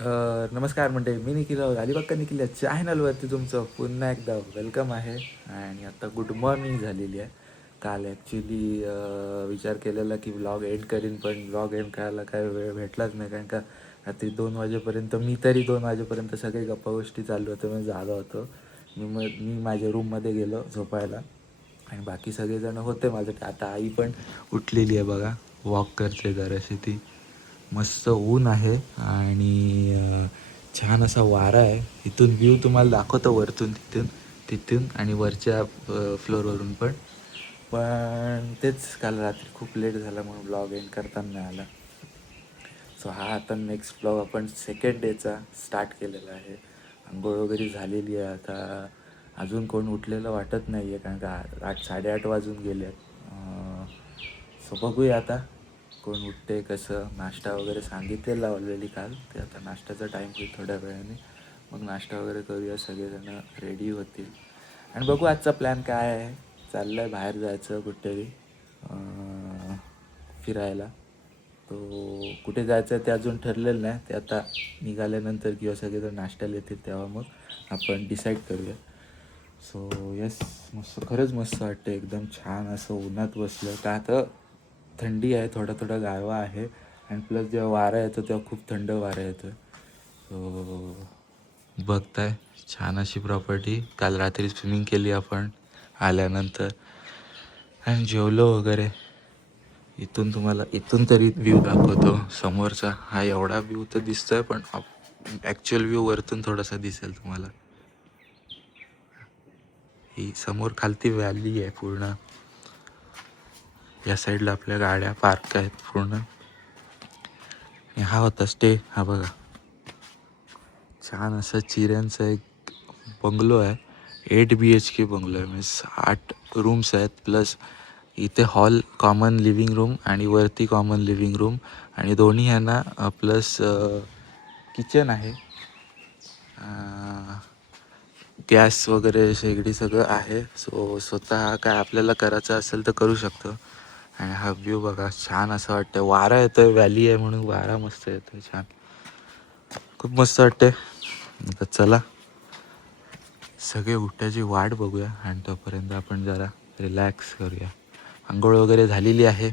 नमस्कार मंडळी, मी निखिल अलिबाग निखिल या चॅनलवरती तुमचं पुन्हा एकदा वेलकम आहे. आणि आता गुड मॉर्निंग झालेली आहे. काल ॲक्च्युली विचार केलेला की व्लॉग एंड करीन, पण व्लॉग एंड करायला काय वेळ भेटलाच नाही, कारण का रात्री 2 वाजेपर्यंत मी तरी 2 वाजेपर्यंत सगळे गप्पा गोष्टी चालू होतं. मी जागा होतो. मी माझ्या रूममध्ये गेलो झोपायला आणि बाकी सगळेजण होते माझं. आता आई पण उठलेली आहे बघा, वॉक करते जराशी ती. मस्त ऊन आहे आणि छान असा वारा आहे. इथून व्ह्यू तुम्हाला दाखवतो वरतून, तिथून आणि वरच्या फ्लोअरवरून पण तेच काल रात्री खूप लेट झाला म्हणून ब्लॉग एंड करताना नाही आला. सो हा आता नेक्स्ट ब्लॉग आपण सेकंड डेचा स्टार्ट केलेला आहे. आंघोळ वगैरे झालेली आहे. आता अजून कोण उठलेलं वाटत नाही आहे, कारण का 8-8:30 वाजून गेले आहेत. सो बघूया आता कोण उठते कसं. नाश्ता वगैरे सांगितलेलं ऑलरेडी काल, ते आता नाश्त्याचा टाईम होईल थोड्या वेळाने. मग नाश्ता वगैरे करूया, सगळेजण रेडी होतील आणि बघू आजचा प्लॅन काय आहे. चाललं आहे बाहेर जायचं कुठेतरी फिरायला. तो कुठे जायचं आहे ते अजून ठरलेलं नाही. ते आता निघाल्यानंतर किंवा सगळेजण नाश्त्याला येतील तेव्हा मग आपण डिसाईड करूया. सो येस, मस्त, खरंच मस्त वाटतं. एकदम छान असं उन्हात बसलं का. आता थंडी आहे, थोडा थोडा गारवा आहे आणि प्लस जेव्हा वारा येतो तेव्हा खूप थंड वारा येतो. सो बघताय छान अशी प्रॉपर्टी. काल रात्री स्विमिंग केली आपण आल्यानंतर आणि जेवलो वगैरे. इथून तुम्हाला इथून तरी व्ह्यू दाखवतो समोरचा. हा एवढा व्ह्यू तर दिसतोय, पण ॲक्च्युअल व्ह्यू वरतून थोडासा दिसेल तुम्हाला. ही समोर खालती व्हॅली आहे पूर्ण. या साईडला आपल्या गाड्या पार्क आहेत पूर्ण. आणि हा होता स्टे. हा बघा, छान असं चिऱ्यांचा एक बंगलो आहे. 8 BHK बंगलो आहे, मीन्स 8 रूम्स आहेत. प्लस इथे हॉल, कॉमन लिव्हिंग रूम आणि वरती कॉमन लिव्हिंग रूम आणि दोन्ही ह्यांना प्लस किचन आहे. गॅस वगैरे शेगडी सगळं आहे. सो स्वतः काय आपल्याला करायचं असेल तर करू शकतो. आणि हा व्ह्यू बघा, छान असं वाटतं. वारा येतोय, व्हॅली आहे म्हणून वारा मस्त येतोय, छान, खूप मस्त वाटते. आता चला सगळे उठायची वाट बघूया आणि तोपर्यंत आपण जरा रिलॅक्स करूया. आंघोळ वगैरे झालेली आहे.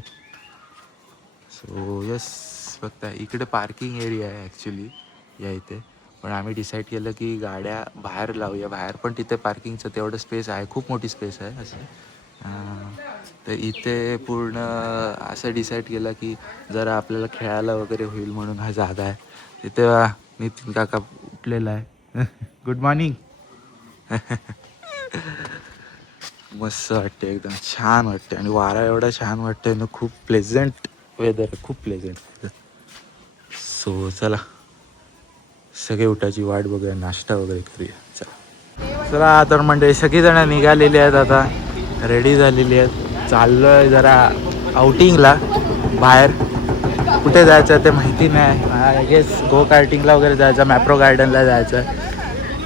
सो यस, बघता इकडे पार्किंग एरिया आहे ॲक्च्युली या इथे. पण आम्ही डिसाईड केलं की गाड्या बाहेर लावूया. बाहेर पण तिथे पार्किंगचं तेवढं स्पेस आहे, खूप मोठी स्पेस आहे असं. तर इथे पूर्ण असं डिसाईड केलं की जरा आपल्याला खेळायला वगैरे होईल म्हणून हा जागा आहे. तिथे नितीन काका उठलेला आहे. Good morning. मस्त वाटते, एकदम छान वाटते आणि वारा एवढा छान वाटतंय ना. खूप प्लेझंट वेदर, खूप प्लेझंट. सो चला सगळे उठायची वाट बघूया, नाश्ता वगैरे करूया. चला तर मंडळी सगळीजणं निघालेली आहेत, आता रेडी झालेली आहेत. चाललो आहे जरा आउटिंगला बाहेर. कुठे जायचं ते माहिती नाही. आय गेस गो कार्टिंगला वगैरे जायचं, मॅप्रो गार्डनला जायचं.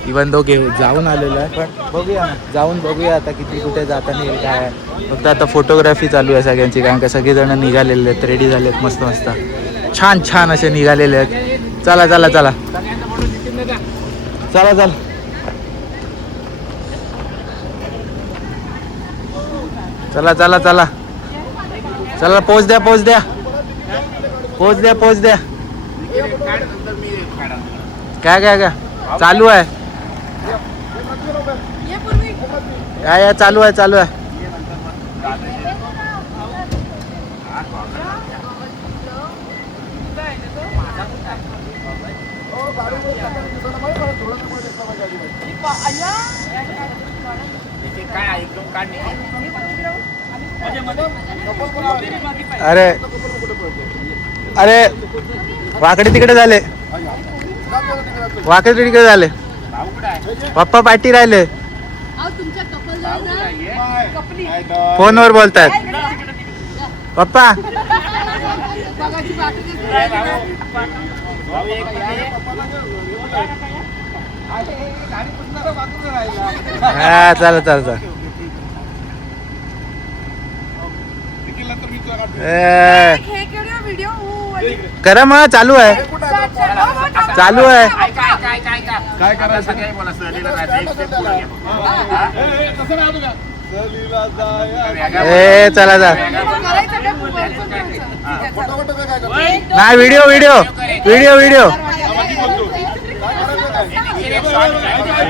इवन दो जाऊन आलेलो आहे, पण बघूया ना, जाऊन बघूया आता किती कुठे जाताना येईल काय आहे. फक्त आता फोटोग्राफी चालू आहे सगळ्यांची, कारण का सगळेजणं निघालेले आहेत, रेडी झाले आहेत मस्त मस्त, छान छान असे निघालेले आहेत. चला चला चला चला चला चला चला चला चला, पोच द्या पोच द्या पोच द्या पोच द्या. काय काय काय चालू आहे, काय चालू आहे चालू आहे. अरे अरे वाकडे तिकडे झाले, वाकडे तिकडे झाले. पप्पा पाठी राहिले, फोनवर बोलतायत पप्पा. हा चला चला चला. करा मग, चालू आहे चालू आहे. काय करायचं काय बोला सहलीला जायचं एक step पुढे घ्या. ए चला जा. नाही video video video video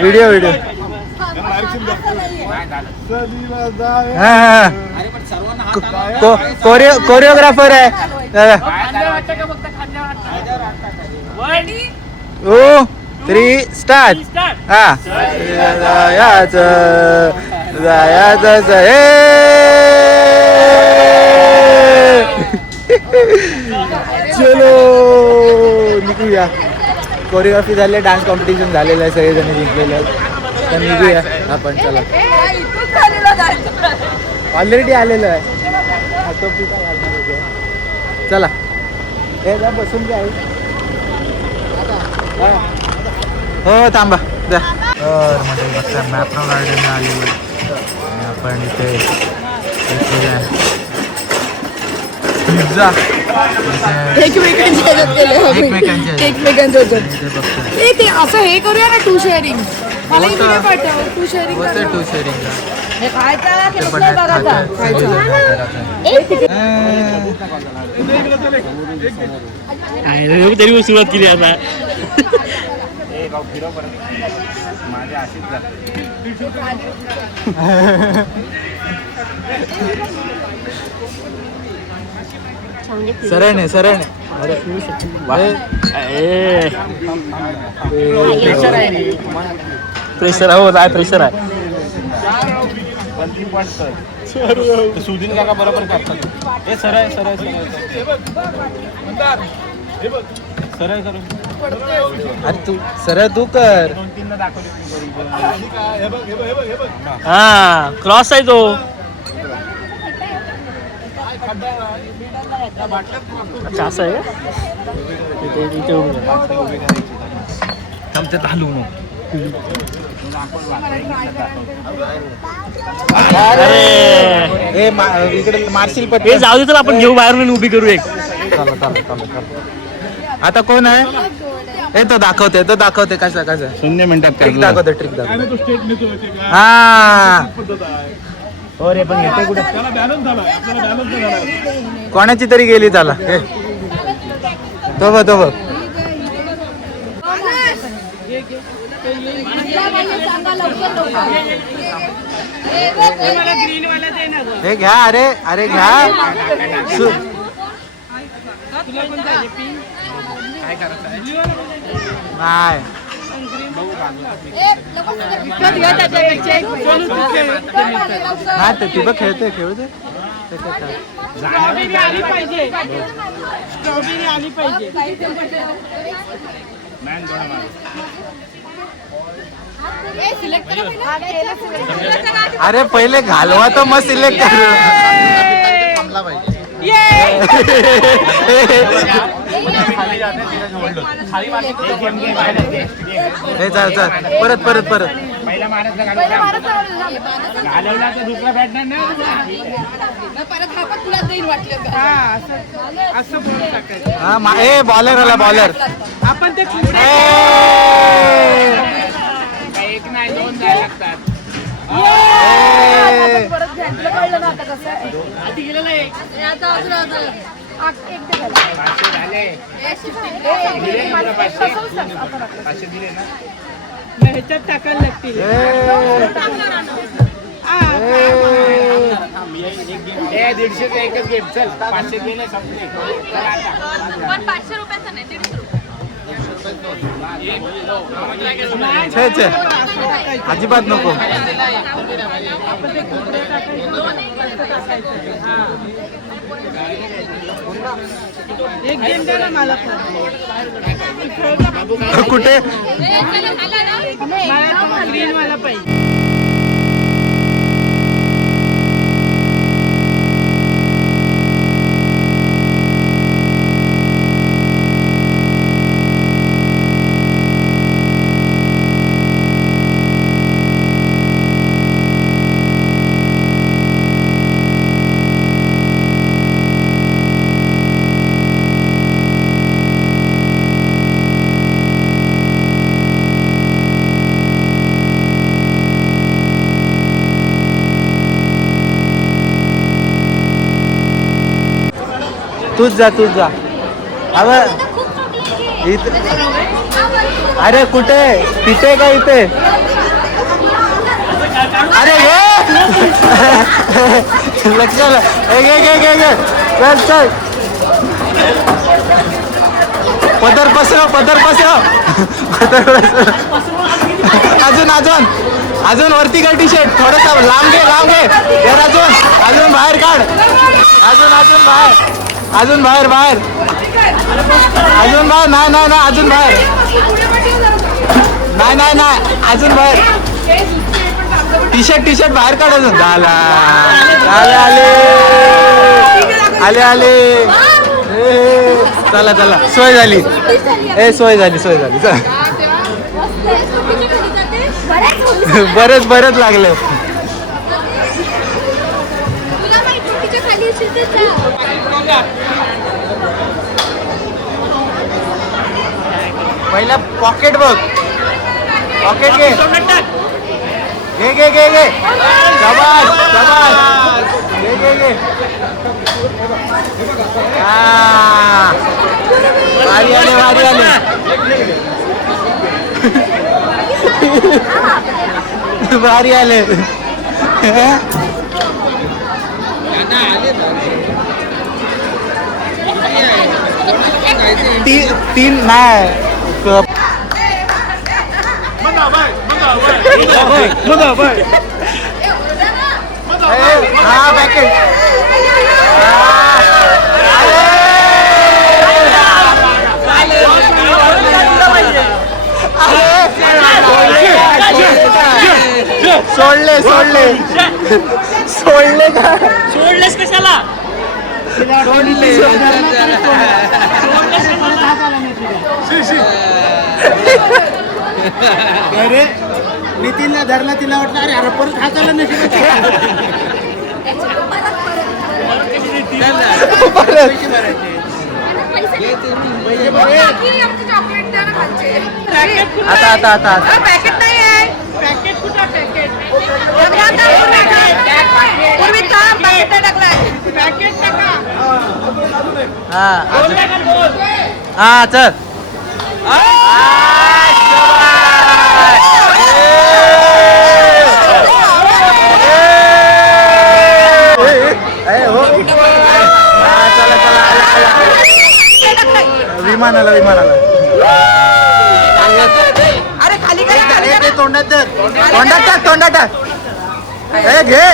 video video हा हा कोरिओग्राफर आहे. 2, 3 स्टार्ट. हा जायचं हे. चलो निघूया. कोरिओग्राफी झाली, डान्स कॉम्पिटिशन झालेलं आहे, सगळेजण जिंकलेले आहेत. तर निघूया आपण. चला ऑलरेडी आलेलो आहे. चला हे जा बसून घ्या. हो थांबा जा. तर मध्ये बघता मॅप्रो गार्डन आलेलो आहे आणि आपण इथे पिझ्झा एकमेकांच्या ते असं हे करूया ना, 2 शेअरिंग. मला एक व्हिडिओ पाठव, 2 शेअरिंग. 2 शेअरिंग हे खायचं की नुसतं बघायचं? तरी सुरुवात केली आता. माझ्या आशीष झालं. सरळ नाही सरळ नाही. प्रेशर हो, काय प्रेशर आहे. सुधीन काका बरोबर करतात. हे सरळ सरळ सरळ करून अरे तू सरळ तू कर. 2-3 दाखवले. हा क्रॉस आहे तो. अच्छा असं आहे का? इथे आमच्यात हलवू नको. इकडे मारशील पण. हे जाऊ दे, तर आपण घेऊ बाहेरून उभी करू एक. आता कोण आहे? हे तो दाखवते कसा 0 मिनिटात ट्रिक दाखवते. हा हो रे, पण घेते कुठे? कोणाची तरी गेली. चला तो बघ हे घ्या. अरे घ्या. नाही ते ती बघ खेळू दे. स्ट्रॉबेरी आली पाहिजे. अरे पहिले घालवा तर मग सिलेक्ट कर. चल परत पहिला माणूस घालवला तर दुसरा बॅटमॅन नाही. परत हा पण तुला देईन वाटलं का? असं बोलू टाकायचं. बॉलर आला बॉलर. आपण ते एक नाही 2 जायला लागतात. परत घ्यायला कळलं ना आता कसं आहे. आधी गेलं नाही. आता अजून एक दे झाला. 500 झाले. दिले ना 500 दिले ना. ह्याच्यात टाकायला लागतील. ए 150 एकच गेम. चल 500 दिले संपले. पण 500 रुपयाचा नाही 150 रुपये. छे अजिबात नको. एक गेम द्या ना मला पण. कुठे ग्रीन वाला पाहिजे. तूच जा अगं इथे अरे कुठे तिथे का इथे अरे लक्ष चल चल पदर पसरव अजून वरती कर टी शर्ट थोडस लांब घे यार अजून बाहेर काढ अजून बाहेर अजून बाहेर नाही अजून बाहेर नाही अजून बाहेर टी शर्ट बाहेर काढ अजून आले चला सोय झाली चला बरंच लागलं पहिला पॉकेट बघ पॉकेट घे शाबास घे भारी आले भारी आले तीन नाही हा पॅकेट सोडले का सोडलेस कशाला अरे नितीनला धरला तिला वाटलं अरे परत हाताला नशीब आता पॅकेट नाही आहे पॅकेट कुठं पॅकेट पूर्वी पॅकेट टाकलाय पॅकेट टाका हा चल विमानाला अरे खाली काय तोंडात टाक घे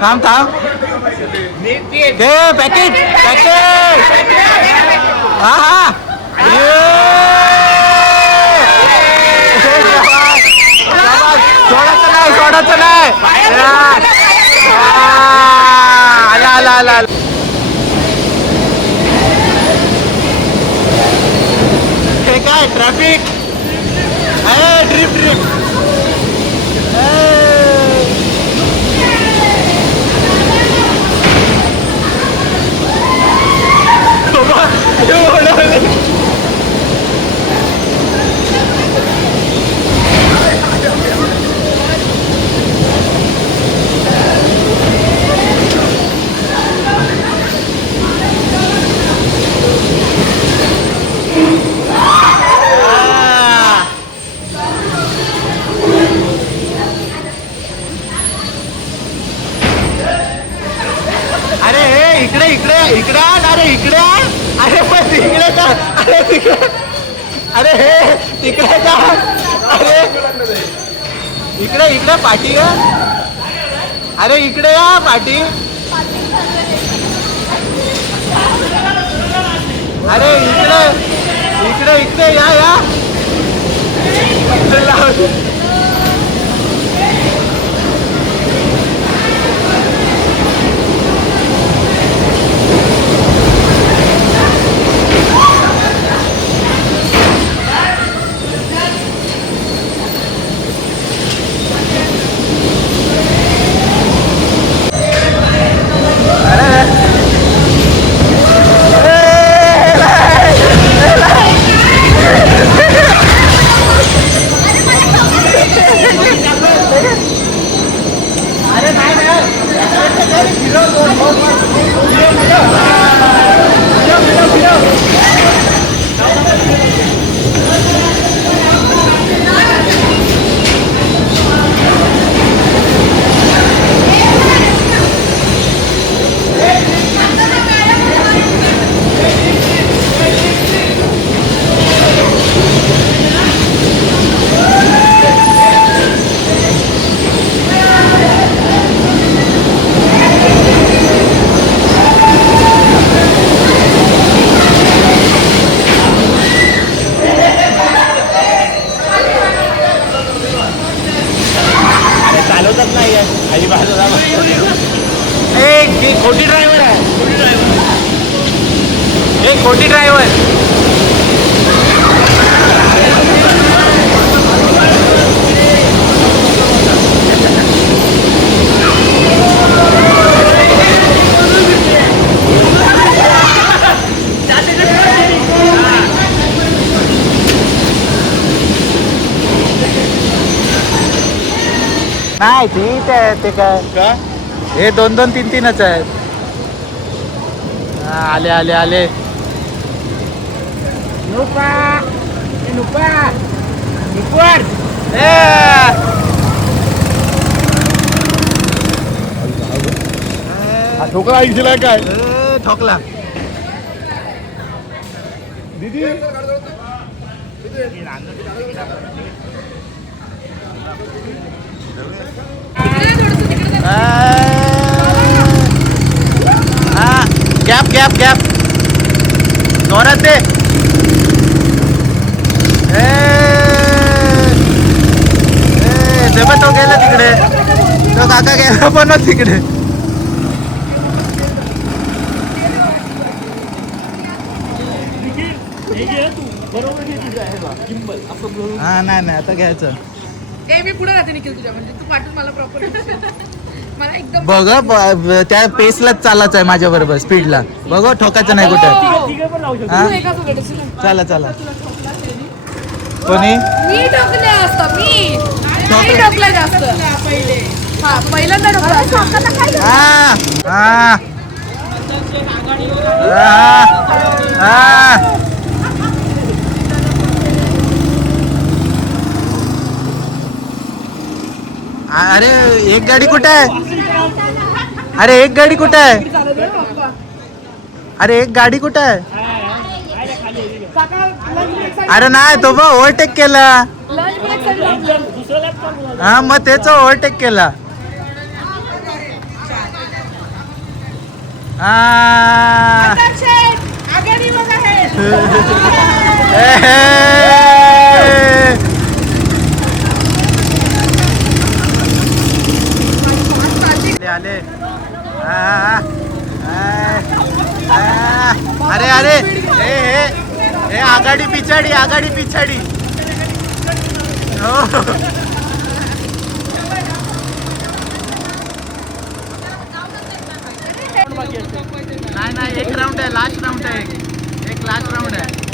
थांब घे पॅकेट हा सोडायचं नाही आला हे काय ट्रॅफिक ड्रिफ्ट तिकडे का अरे इकडे पाठी अरे इकडे या पाठी अरे इकडे या चालवतात नाही आई बाजूला खोटी ड्रायव्हर आहे एक खोटी ड्रायव्हर नाही ठीक आहे ते काय का हे 2-2-3-3च आहेत हा, आले आले आले ठोकळा दिलाय काय ठोकला दीदी गॅप गॅप गॅप जोरात दे जेव्हा तो गेला तिकडे तो काका गेला पण तिकडे हा नाही नाही आता घ्यायचं ए मी पुढे राहते निखिल तुझ्या म्हणजे तू पाठवून मला प्रॉपर मला एकदम बघ त्या पेसलाच चालायचं आहे माझ्या बरोबर स्पीडला बघ ठोकायचं नाही कुठे हा? तू एका सोबत असेल ना. चला चला कोणी मी ठोकले असतं मी ठोकले जास्त हा पहिल्यांदा ठोकला हा हा हा अरे एक गाडी कुठे आहे अरे एक गाडी कुठे आहे अरे एक गाडी कुठे आहे अरे नाही तो बघ ओव्हरटेक केला हा मग त्याचा ओव्हरटेक केला हा आले अरे अरे हे आघाडी पिछाडी हो नाही एक राऊंड आहे लास्ट राऊंड आहे एक लास्ट राऊंड आहे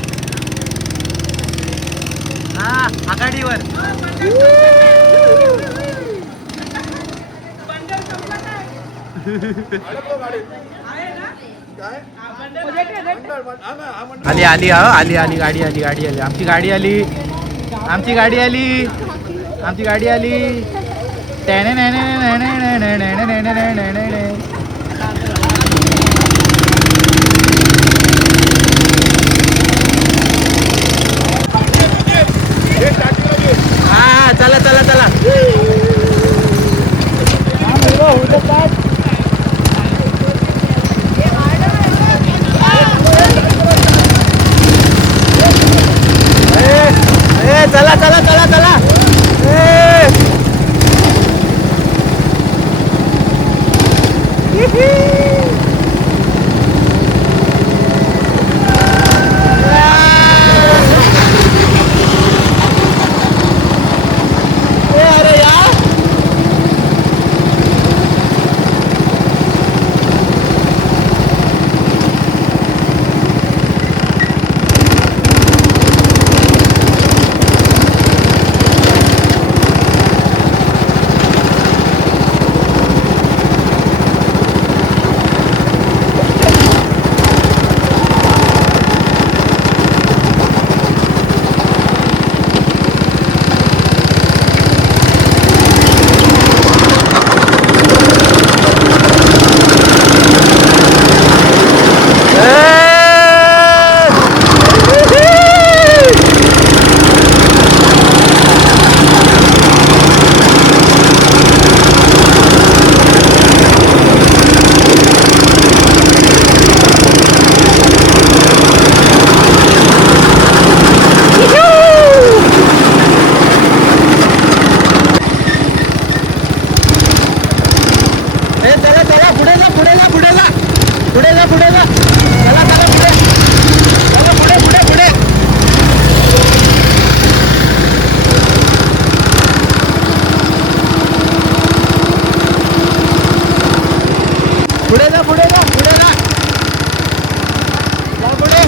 हा आघाडीवर आली आली आली आली गाडी आली गाडी आली आमची गाडी आली आमची गाडी आली आमची गाडी आली हा चला चला चला चला चला चला चला पुढे जा पुढे जा चला चला पुढे चला पुढे पुढे पुढे पुढे जा पुढे जा पुढे जा पुढे जा पुढे जा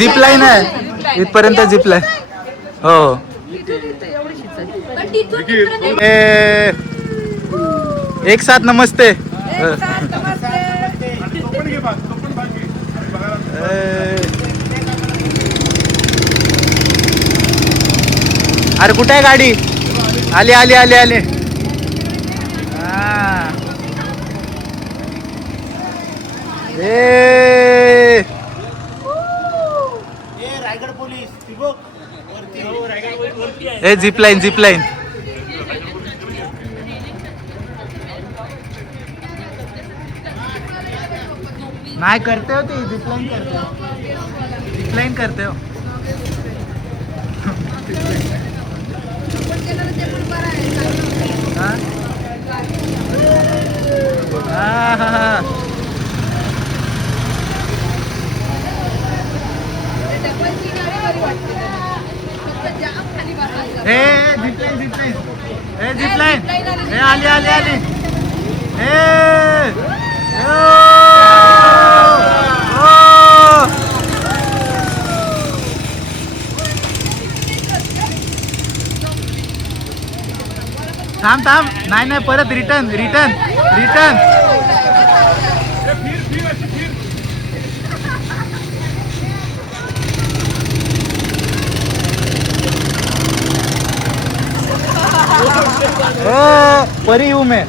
झिप लाईन आहे इथपर्यंत झिप लाईन हो एक साथ नमस्ते अरे कुठे आहे गाडी आली आली आली आली रायगड पोलीस ए झिप लाईन झिप लाईन नाही करते हो ते झिप लाईन करते हो झिप लाईन हे आली आली आली थांब थांब नाही नाही परत रिटर्न रिटर्न रिटर्न परी हूँ मैं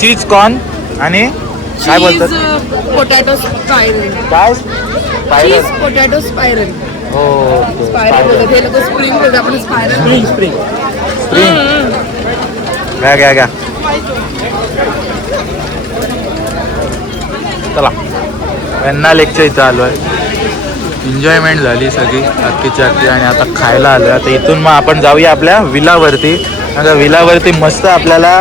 चीज कॉर्न आणि काय बोलतात पोटॅटो स्पायरल काय चीज पोटॅटो स्पायरल हो स्पायरल बोलतात हे लोक स्प्रिंग बोलतात आपण स्पायरल स्प्रिंग घ्या घ्या घ्या चला यांना लेक्चर इथं आलो आहे एन्जॉयमेंट झाली सगळी अख्खीची अख्खी आणि आता खायला आलो. आता इथून मग आपण जाऊया आपल्या विलावरती. आता विलावरती मस्त आपल्याला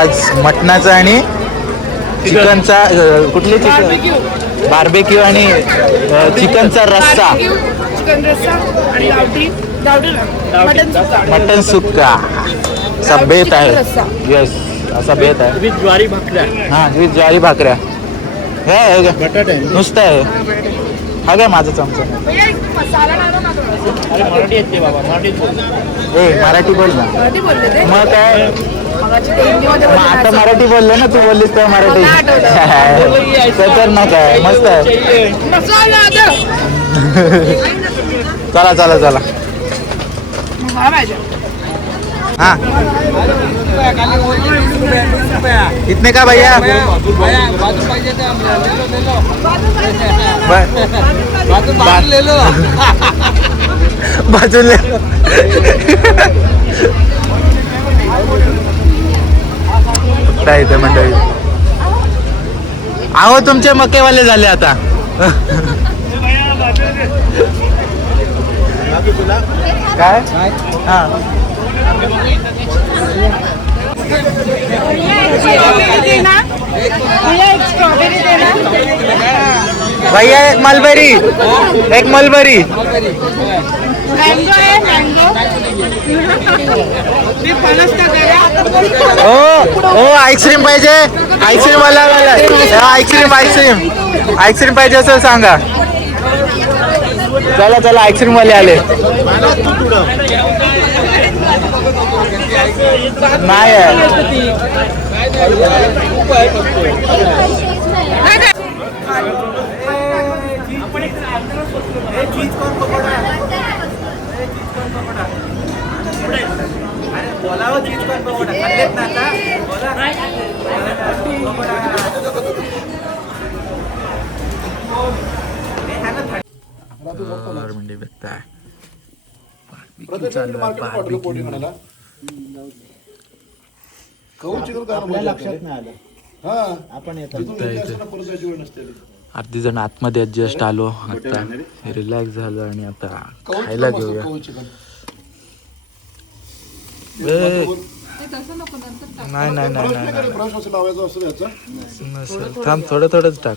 आज मटणाचा आणि चिकनचा कुठली चिकन बार्बेक्यू आणि चिकनचा रस्सा चिकन रस्सा आणि मटन सुक्का असा बेत आहे. रस्सा. येस असा बेत आहे. विथ ज्वारी भाकऱ्या. हां विथ ज्वारी भाकऱ्या हे नुसतं आहे. हा काय माझा चमचा मसाला डालो ना थोडासा. अरे मराठी येते बाबा मराठीत बोल. ए मराठी बोल ना. मराठी बोलले ते मग काय मगाची ते हिंदीमध्ये मग बोलले आता ना. मराठी बोलले ना तू बोललीस तर मराठी मला तर ना काय मस्त आहे. मसाला आता. चला चला चला मसाला पाहिजे. हाँ इतने का भैया ले लो बाजू ले काय इथे मंडळी अहो तुमचे मक्केवाले झाले आता. काय हा स्ट्रॉबेरी देना भैया, एक स्ट्रॉबेरी देना. भैया एक मलबरी एक मलबरी मँगो आहे मँगो. मी फणस टाकायला. ओ ओ आईस्क्रीम पाहिजे आईस्क्रीम वाला आईस्क्रीम आईस्क्रीम आईस्क्रीम पाहिजे असं सांगा. चला चला आईस्क्रीम वाले आले. नाही म्हणजे बघताय चालू आहे बार्बेक्यू. अर्धी जण आतमध्ये जस्ट आलो आता रिलॅक्स झालो आणि आता खायला घेऊया. नाही नाही नाही नाही थांब थोडं थोडंच टाक.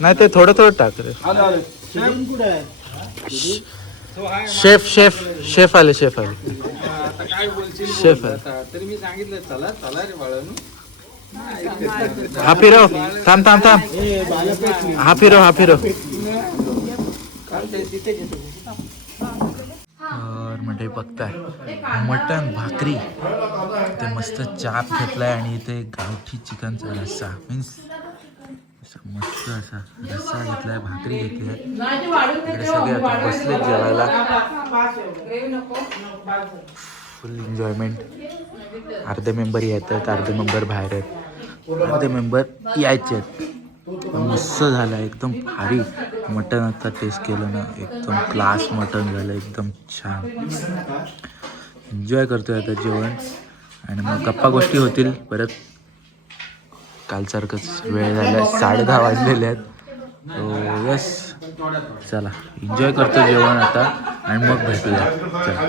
नाही ते थोडं थोडं टाक रे. शेफ शेफ शेफ आले शेफ आले शेफ आले. तरी मी सांगितलं चला चला रे बाळांनो. हा फिरव थांब थांब थांब हा फिरव हा फिरव. म्हणजे बघताय मटण भाकरी ते मस्त चाप घेतलाय आणि इथे गावठी चिकनचा रस्सा मीन्स मस्त असा रस्सा घेतलाय भाकरी घेतली आहे. इकडे सगळे आता बसले जेवायला. फुल एन्जॉयमेंट. अर्धे मेंबर येत आहेत अर्धे मेंबर बाहेर आहेत अर्धे मेंबर यायचे आहेत. मस्त झालं एकदम भारी मटण. आता टेस्ट केलं ना एकदम क्लास मटण झालं एकदम छान. एन्जॉय करतोय आता जेवण आणि मग गप्पा गोष्टी होतील परत. कालसारखंच वेळ झाला 10:30 वाजलेले आहेत. तो यस चला एन्जॉय करतो जेवण आता आणि मग भेटूया. चला